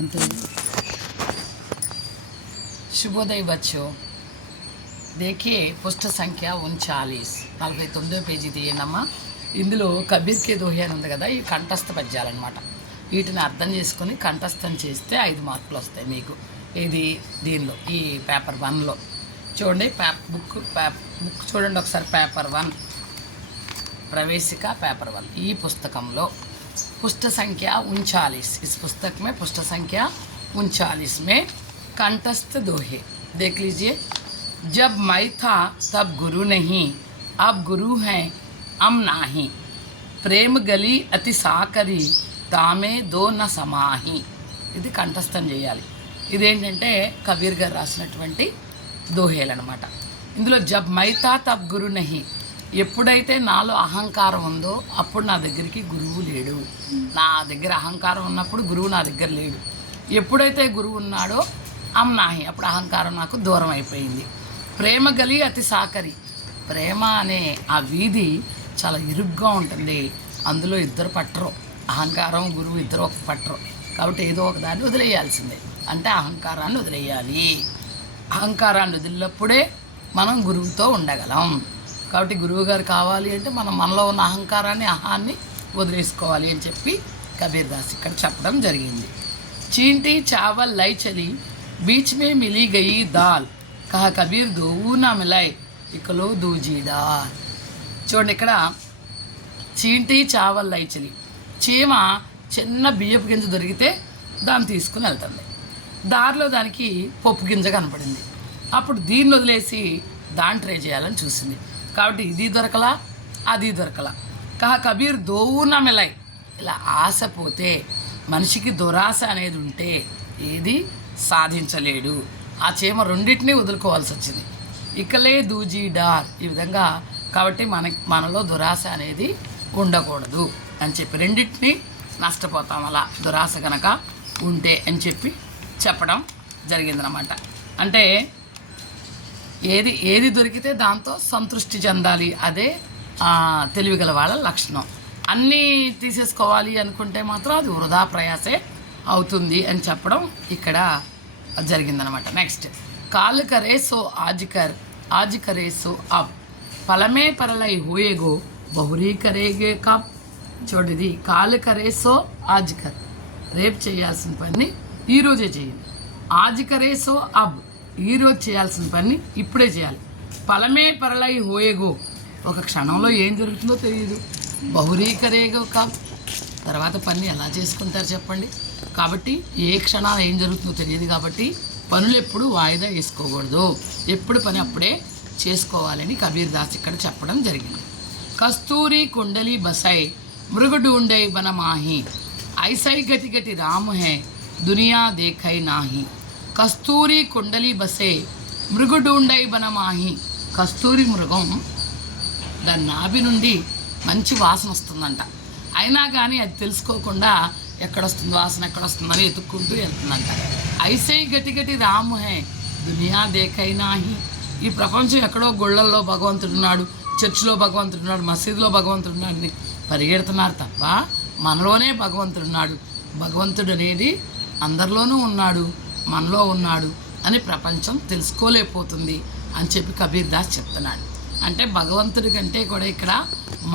అంతే. శుభోదయ బచ్చో దేకే పుష్ట సంఖ్య ఉన్చాలీస్ నలభై తొమ్మిదో పేజీ తీయండమ్మా. ఇందులో కబీర్కే దోహి అని ఉంది కదా ఈ కంఠస్థ పద్యాలన్నమాట వీటిని అర్థం చేసుకొని కంఠస్థం చేస్తే ఐదు మార్కులు వస్తాయి మీకు. ఇది దీనిలో ఈ పేపర్ వన్లో. చూడండి పేపర్ బుక్ పే బుక్ చూడండి ఒకసారి పేపర్ వన్. ప్రవేశిక పేపర్ వన్. ఈ పుస్తకంలో पुष्ट संख्या उनचालीस इस पुस्तक में पुष्ट संख्या उनचालीस में कंठस्थ दोहे देख लीजिए जब मैं था तब गुरु नहीं अब गुरु हैं हम नाही ప్రేమ గలి అతి సాకరి తామే దో న సమాహి ఇది కంఠస్థం చేయాలి ఇదేంటంటే కబీర్ గారు రాసినటువంటి దోహేలు అనమాట ఇందులో జబ్ మైతా తబ్ గురు నహి ఎప్పుడైతే నాలో అహంకారం ఉందో అప్పుడు నా దగ్గరికి గురువు లేడు. నా దగ్గర అహంకారం ఉన్నప్పుడు గురువు నా దగ్గర లేడు. ఎప్పుడైతే గురువు ఉన్నాడో అమ్ నాహి అప్పుడు అహంకారం నాకు దూరం అయిపోయింది. ప్రేమ గలి అతి సాకరి. ప్రేమ అనే ఆ వీధి చాలా ఇరుగ్గా ఉంటుంది. అందులో ఇద్దరు పట్టరు. అహంకారం గురువు ఇద్దరు ఒక పట్టరు. కాబట్టి ఏదో ఒక దాన్ని వదిలేయాల్సిందే. అంటే అహంకారాన్ని వదిలేయాలి. అహంకారాన్ని వదిలినప్పుడే మనం గురువుతో ఉండగలం. కాబట్టి గురువు గారు కావాలి అంటే మనం మనలో ఉన్న అహంకారాన్ని అహాన్ని వదిలేసుకోవాలి అని చెప్పి కబీర్ దాస్ ఇక్కడ చెప్పడం జరిగింది. చీంటి చావల్ లై చలి బీచ్ మే మిలి గయి దాల్ కహ కబీర్ దోవు నా మిలాయ్ ఇకలో దూజీ దాల్ చూడండి ఇక్కడ చీంటి చావల్ లై చలి చీమ చిన్న బియ్యపు గింజ దొరికితే దాన్ని తీసుకుని వెళ్తుంది. దారిలో దానికి పప్పు గింజ కనపడింది. అప్పుడు దీన్ని వదిలేసి దాన్ని ట్రై చేయాలని చూసింది. కాబట్టి ఇది దొరకలా అది దొరకలా. కా కబీర్ దోవున మిలై. ఇలా ఆశ పోతే మనిషికి దురాశ అనేది ఉంటే ఏది సాధించలేడు. ఆ చీమ రెండింటినీ వదులుకోవాల్సి వచ్చింది. ఇకలే దూజీ డార్. ఈ విధంగా కాబట్టి మన మనలో దురాశ అనేది ఉండకూడదు అని చెప్పి రెండింటినీ నష్టపోతాం అలా. దురాశ గనక ఉంటే అని చెప్పి చెప్పడం జరిగిందనమాట అంటే ఏది ఏది దొరికితే దాంతో సంతృష్టి చెందాలి. అదే తెలివిగల వాళ్ళ లక్షణం. అన్నీ తీసేసుకోవాలి అనుకుంటే మాత్రం అది వృధా ప్రయాసే అవుతుంది అని చెప్పడం ఇక్కడ జరిగిందనమాట. నెక్స్ట్ కాలు కరేసో ఆజికర్ ఆజ్ కర్ ఆజ్ అబ్. పలమే పరలై హూయేగో బహురీ కరేగే కప్ చూడది కాలు కరేసో ఆజికర్ రేపు చేయాల్సిన పని ఈరోజే చేయండి. ఆజ్ కరేసో అబ్. ఈరోజు చేయాల్సిన పని ఇప్పుడే చేయాలి. ఫలమే పరలై హోయేగో. ఒక క్షణంలో ఏం జరుగుతుందో తెలియదు బహురీకరేగో కాదు తర్వాత పని ఎలా చేసుకుంటారు చెప్పండి. కాబట్టి ఏ క్షణాలు ఏం జరుగుతుందో తెలియదు కాబట్టి పనులు ఎప్పుడు వాయిదా వేసుకోకూడదు. ఎప్పుడు పని అప్పుడే చేసుకోవాలని కబీర్ దాస్ ఇక్కడ చెప్పడం జరిగింది. కస్తూరి కుండలి బసై మృగడూండై బనమాహి ఐసై గతి గతి రాము హే దునియా దేఖై నాహి. కస్తూరి కుండలి బసే మృగడూండై బనమాహి. కస్తూరి మృగం దాని నాభి నుండి మంచి వాసన వస్తుందంట. అయినా కానీ అది తెలుసుకోకుండా ఎక్కడొస్తుంది వాసన ఎక్కడొస్తుందని ఎత్తుక్కుంటూ వెళ్తుందంట. ఐసై గటి గటి రాము హే దునియా దేకైనాహి ఈ ప్రపంచం ఎక్కడో గుళ్ళల్లో భగవంతుడున్నాడు చర్చిలో భగవంతుడున్నాడు మసీదులో భగవంతుడున్నాడు పరిగెడుతున్నారు తప్ప మనలోనే భగవంతుడున్నాడు భగవంతుడు అనేది అందరిలోనూ ఉన్నాడు. మనలో ఉన్నాడు అని ప్రపంచం తెలుసుకోలేకపోతుంది అని చెప్పి కబీర్ దాస్ చెప్తున్నాడు. అంటే భగవంతుడి కంటే కూడా ఇక్కడ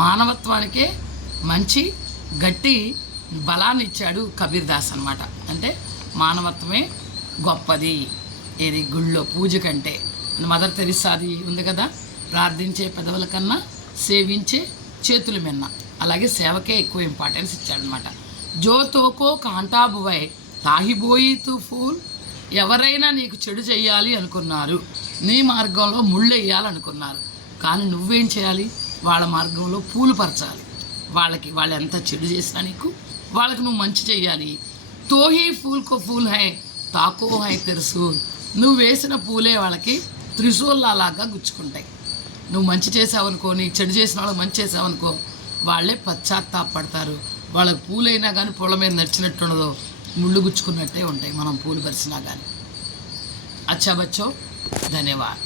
మానవత్వానికే మంచి గట్టి బలాన్ని ఇచ్చాడు కబీర్ దాస్ అనమాట అంటే మానవత్వమే గొప్పది. ఏది? గుళ్ళో పూజ కంటే. మదర్ తెరిసాది ఉంది కదా? ప్రార్థించే పెదవుల కన్నా సేవించే చేతులు మిన్న. అలాగే సేవకే ఎక్కువ ఇంపార్టెన్స్ ఇచ్చాడనమాట జో తోకో కాంటాబువై తాహిబోయి తు ఫూల్ ఎవరైనా నీకు చెడు చేయాలి అనుకున్నారు నీ మార్గంలో ముళ్ళు వేయాలనుకున్నారు కానీ నువ్వేం చేయాలి? వాళ్ళ మార్గంలో పూలు పరచాలి. వాళ్ళకి వాళ్ళు ఎంత చెడు చేసినా నీకు వాళ్ళకి నువ్వు మంచి చేయాలి తోహీ ఫూల్కో ఫూల్ హై తాకో హై తెరుసు. నువ్వు వేసిన పూలే వాళ్ళకి త్రిశూల్లాగా గుచ్చుకుంటాయి. నువ్వు మంచి చేసావనుకో నీ చెడు చేసిన వాళ్ళకి మంచి చేసావనుకో వాళ్ళే పశ్చాత్తాపడతారు వాళ్ళకి పూలైనా కానీ పూల మీద నడిచినట్టుండదో. ముళ్ళు గుచ్చుకున్నట్టే ఉంటాయి మనం పూలు పరిచినా కానీ అచ్చా బచ్చో ధన్యవాద్.